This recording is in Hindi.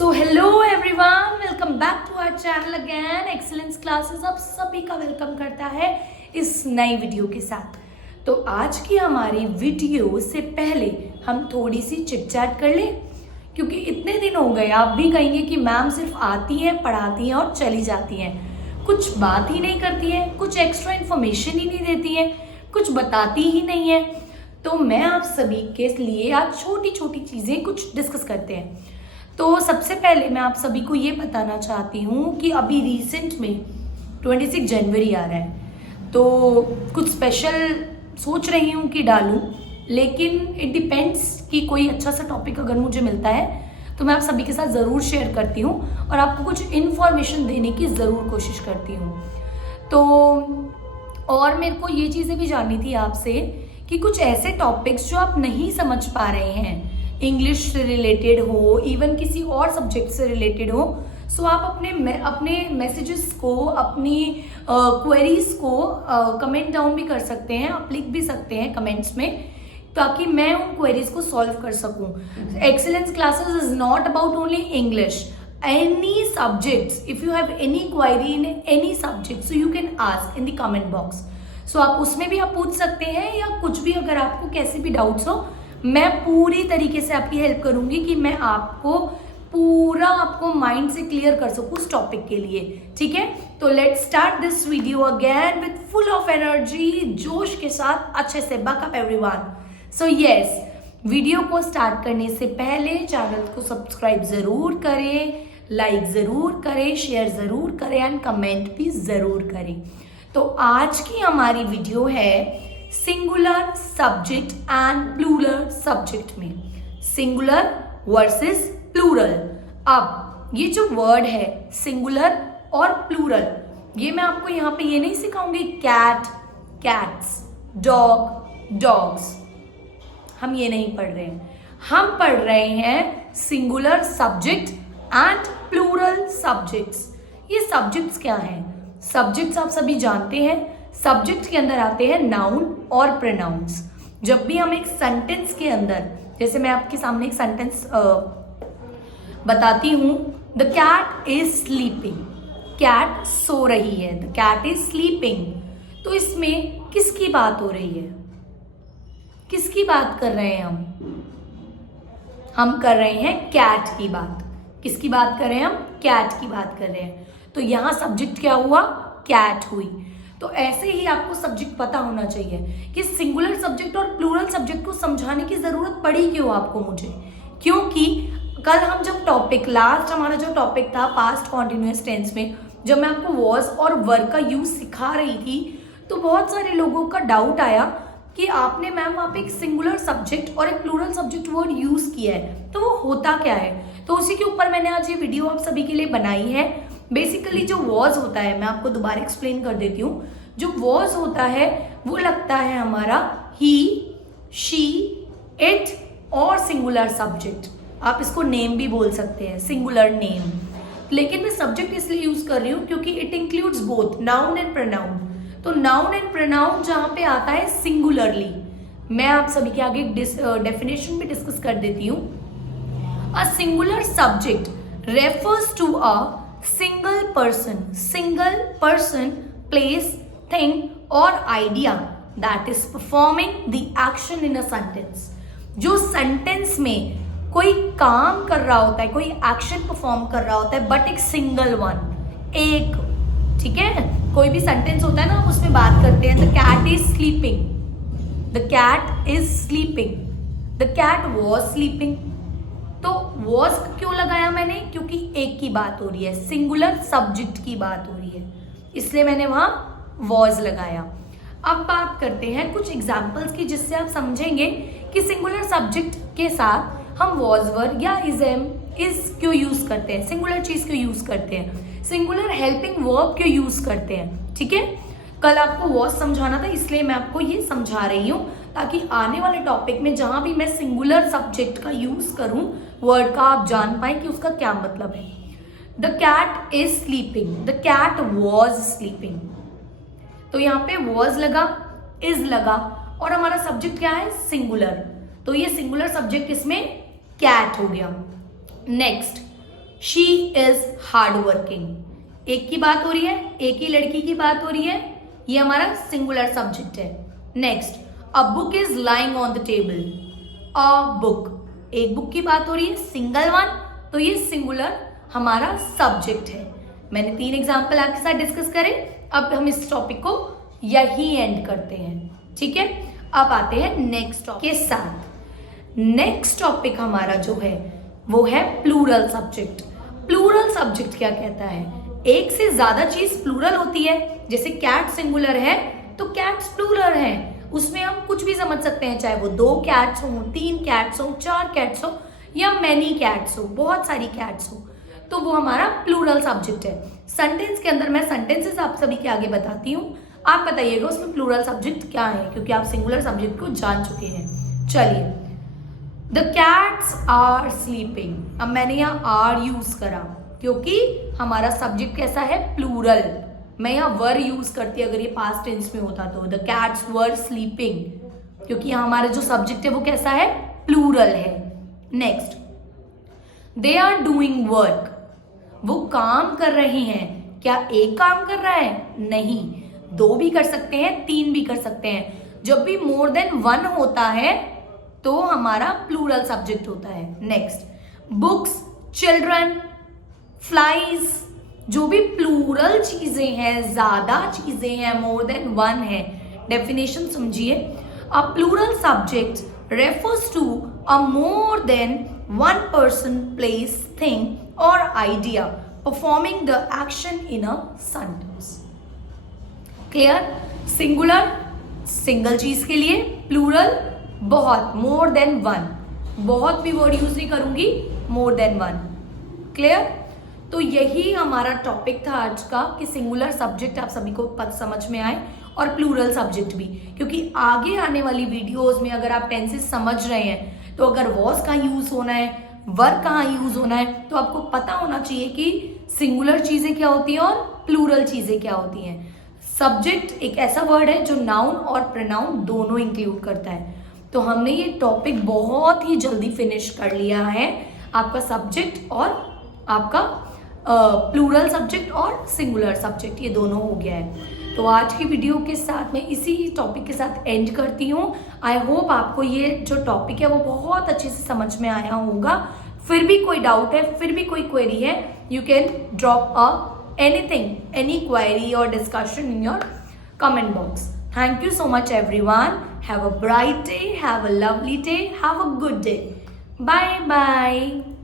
So hello everyone, welcome back to our channel again excellence classes. आप सभी का वेलकम करता है इस नई वीडियो के साथ। तो आज की हमारी वीडियो से पहले हम थोड़ी सी चिट चैट कर लें, क्योंकि इतने दिन हो गए। आप भी कहेंगे कि मैम सिर्फ आती हैं, पढ़ाती हैं और चली जाती हैं, कुछ बात ही नहीं करती हैं, कुछ एक्स्ट्रा इन्फॉर्मेशन ही नहीं देती हैं, कुछ बताती ही नहीं है। तो मैं आप सभी के लिए आज छोटी छोटी चीज़ें कुछ डिस्कस करते हैं। तो सबसे पहले मैं आप सभी को ये बताना चाहती हूँ कि अभी रिसेंट में 26 जनवरी आ रहा है, तो कुछ स्पेशल सोच रही हूँ कि डालूँ, लेकिन इट डिपेंड्स कि कोई अच्छा सा टॉपिक अगर मुझे मिलता है तो मैं आप सभी के साथ ज़रूर शेयर करती हूँ और आपको कुछ इन्फॉर्मेशन देने की ज़रूर कोशिश करती हूँ। तो और मेरे को ये चीज़ें भी जाननी थी आपसे कि कुछ ऐसे टॉपिक्स जो आप नहीं समझ पा रहे हैं, इंग्लिश से रिलेटेड हो, इवन किसी और सब्जेक्ट से रिलेटेड हो, सो आप अपने मैसेजेस को, अपनी क्वेरीज को कमेंट डाउन भी कर सकते हैं, आप लिख भी सकते हैं कमेंट्स में, ताकि मैं उन क्वेरीज को सॉल्व कर सकूं। Excellence classes is not about only English, any subjects. If you have any query in any subject, so you can ask in the comment box. So आप उसमें भी आप पूछ सकते हैं, या कुछ भी अगर आपको कैसे भी डाउट्स हो, मैं पूरी तरीके से आपकी हेल्प करूंगी कि मैं आपको पूरा आपको माइंड से क्लियर कर सकूं उस टॉपिक के लिए। ठीक है, तो let's start this video again with full of energy, जोश के साथ, अच्छे से backup everyone. So yes, video को स्टार्ट करने से पहले चैनल को सब्सक्राइब जरूर करें, लाइक जरूर करें, शेयर जरूर करें एंड कमेंट भी जरूर करें। तो आज की हमारी वीडियो है singular subject and plural subject में, सिंगुलर वर्सेस प्लूरल। अब ये जो वर्ड है सिंगुलर और प्लूरल, ये मैं आपको यहाँ पे ये नहीं सिखाऊंगी कैट कैट्स, डॉग डॉग्स, हम ये नहीं पढ़ रहे हैं। हम पढ़ रहे हैं singular subject and plural subjects. ये सब्जेक्ट्स क्या हैं? सब्जेक्ट्स आप सभी जानते हैं, सब्जेक्ट के अंदर आते हैं नाउन और प्रोनाउंस। जब भी हम एक सेंटेंस के अंदर, जैसे मैं आपके सामने एक सेंटेंस बताती हूँ, the cat is sleeping, cat सो रही है, द कैट इज स्लीपिंग, तो इसमें किसकी बात हो रही है? किसकी बात कर रहे हैं हम कर रहे हैं कैट की बात। किसकी बात कर रहे हैं हम? कैट की बात कर रहे हैं। तो यहाँ सब्जेक्ट क्या हुआ? कैट हुई। तो ऐसे ही आपको सब्जेक्ट पता होना चाहिए कि सिंगुलर सब्जेक्ट और प्लूरल सब्जेक्ट को समझाने की जरूरत पड़ी क्यों आपको मुझे, क्योंकि कल हम जब टॉपिक, लास्ट हमारा जो टॉपिक था पास्ट कॉन्टिन्यूअस टेंस में, जब मैं आपको वॉज और वर्ब का यूज सिखा रही थी, तो बहुत सारे लोगों का डाउट आया कि आपने मैम आप एक सिंगुलर सब्जेक्ट और एक प्लूरल सब्जेक्ट वर्ड यूज किया है, तो वो होता क्या है। तो उसी के ऊपर मैंने आज ये वीडियो आप सभी के लिए बनाई है। बेसिकली जो वॉज होता है, मैं आपको दोबारा एक्सप्लेन कर देती हूँ। जो वॉज होता है वो लगता है हमारा ही, शी, इट और सिंगुलर सब्जेक्ट। आप इसको नेम भी बोल सकते हैं, सिंगुलर नेम, लेकिन मैं सब्जेक्ट इसलिए यूज कर रही हूँ क्योंकि it includes both noun and pronoun. तो नाउन एंड प्रोनाउन जहां पे आता है सिंगुलरली, मैं आप सभी के आगे डेफिनेशन भी डिस्कस कर देती हूँ। A singular subject refers to a single person, place, thing or idea that is performing the action in a sentence. जो सेंटेंस में कोई काम कर रहा होता है, कोई एक्शन परफॉर्म कर रहा होता है, बट एक सिंगल वन, एक, ठीक है, कोई भी सेंटेंस होता है ना, उसमें बात करते हैं the cat is sleeping, the cat is sleeping, the cat was sleeping. तो वॉज क्यों लगाया मैंने? क्योंकि एक की बात हो रही है, सिंगुलर सब्जेक्ट की बात हो रही है, इसलिए मैंने वहां वॉज लगाया। अब बात करते हैं कुछ एग्जाम्पल्स की, जिससे आप समझेंगे कि सिंगुलर सब्जेक्ट के साथ हम वॉज वर्ब या इज क्यों यूज करते हैं, सिंगुलर चीज क्यों यूज करते हैं, सिंगुलर हेल्पिंग वर्ब क्यों यूज करते हैं। ठीक है, कल आपको वॉज समझाना था, इसलिए मैं आपको ये समझा रही हूँ, ताकि आने वाले टॉपिक में जहां भी मैं सिंगुलर सब्जेक्ट का यूज करूं वर्ड का, आप जान पाए कि उसका क्या मतलब है। The cat is sleeping, the cat was sleeping. तो यहाँ पे वॉज लगा, इज लगा, और हमारा सब्जेक्ट क्या है? सिंगुलर। तो ये सिंगुलर सब्जेक्ट इसमें कैट हो गया। Next, she is hard working. एक की बात हो रही है, एक ही लड़की की बात हो रही है, ये हमारा सिंगुलर सब्जेक्ट है। Next, a book is lying on the table. A book, एक बुक की बात हो रही है, सिंगल वन, तो ये सिंगुलर हमारा सब्जेक्ट है। मैंने 3 एग्जाम्पल आपके साथ डिस्कस करे। अब हम इस टॉपिक को यही एंड करते हैं, ठीक है। अब आते हैं नेक्स्ट टॉपिक के साथ। नेक्स्ट टॉपिक हमारा जो है वो है प्लूरल सब्जेक्ट। प्लूरल सब्जेक्ट क्या कहता है? एक से ज्यादा चीज प्लूरल होती है। जैसे कैट सिंगुलर है तो कैट्स प्लूरल है, उसमें हम कुछ भी समझ सकते हैं, चाहे वो 2 कैट्स हो, 3 कैट्स हो, 4 कैट्स हो या मैनी कैट्स हो, बहुत सारी कैट्स हो, तो वो हमारा प्लूरल सब्जेक्ट है। सेंटेंस के अंदर मैं सेंटेंसेस आप सभी के आगे बताती हूँ, आप बताइएगा उसमें प्लूरल सब्जेक्ट क्या है, क्योंकि आप सिंगुलर सब्जेक्ट को जान चुके हैं। चलिए, द कैट्स आर स्लीपिंग। अब मैंने यहाँ आर यूज करा क्योंकि हमारा सब्जेक्ट कैसा है? प्लूरल। मैं यहाँ वर यूज करती अगर ये पास्ट टेंस में होता तो, द कैट्स वर स्लीपिंग, क्योंकि यहाँ हमारा जो सब्जेक्ट है वो कैसा है? प्लूरल है। Next, they are doing work. वो काम कर रहे हैं। क्या एक काम कर रहा है? नहीं, 2 भी कर सकते हैं, 3 भी कर सकते हैं। जब भी मोर देन 1 होता है तो हमारा प्लूरल सब्जेक्ट होता है। नेक्स्ट, बुक्स, चिल्ड्रन, फ्लाइज, जो भी प्लूरल चीजें हैं, ज्यादा चीजें हैं, मोर देन 1 है। डेफिनेशन समझिए, a plural subject refers to a more than 1 person, place, thing or idea performing the action in a sentence. Clear? Singular single चीज के लिए, प्लूरल बहुत, मोर देन 1, बहुत भी वर्ड यूज नहीं करूंगी, मोर देन 1। क्लियर? तो यही हमारा टॉपिक था आज का कि सिंगुलर सब्जेक्ट आप सभी को समझ में आए और प्लूरल सब्जेक्ट भी, क्योंकि आगे आने वाली वीडियोस में अगर आप टेंसेस समझ रहे हैं तो अगर वॉज कहाँ यूज होना है, वर्क कहाँ यूज होना है, तो आपको पता होना चाहिए कि सिंगुलर चीजें क्या होती हैं और प्लूरल चीजें क्या होती हैं। सब्जेक्ट एक ऐसा वर्ड है जो नाउन और प्रोनाउन दोनों इंक्लूड करता है। तो हमने ये टॉपिक बहुत ही जल्दी फिनिश कर लिया है। आपका सब्जेक्ट और आपका प्लूरल सब्जेक्ट और सिंगुलर सब्जेक्ट, ये दोनों हो गया है। तो आज की वीडियो के साथ मैं इसी टॉपिक के साथ एंड करती हूँ। आई होप आपको ये जो टॉपिक है वो बहुत अच्छे से समझ में आया होगा। फिर भी कोई डाउट है, फिर भी कोई क्वेरी है, you can drop anything, any query or discussion in your comment box. Thank you so much everyone. Have a bright day, have a lovely day, have a good day. Bye bye.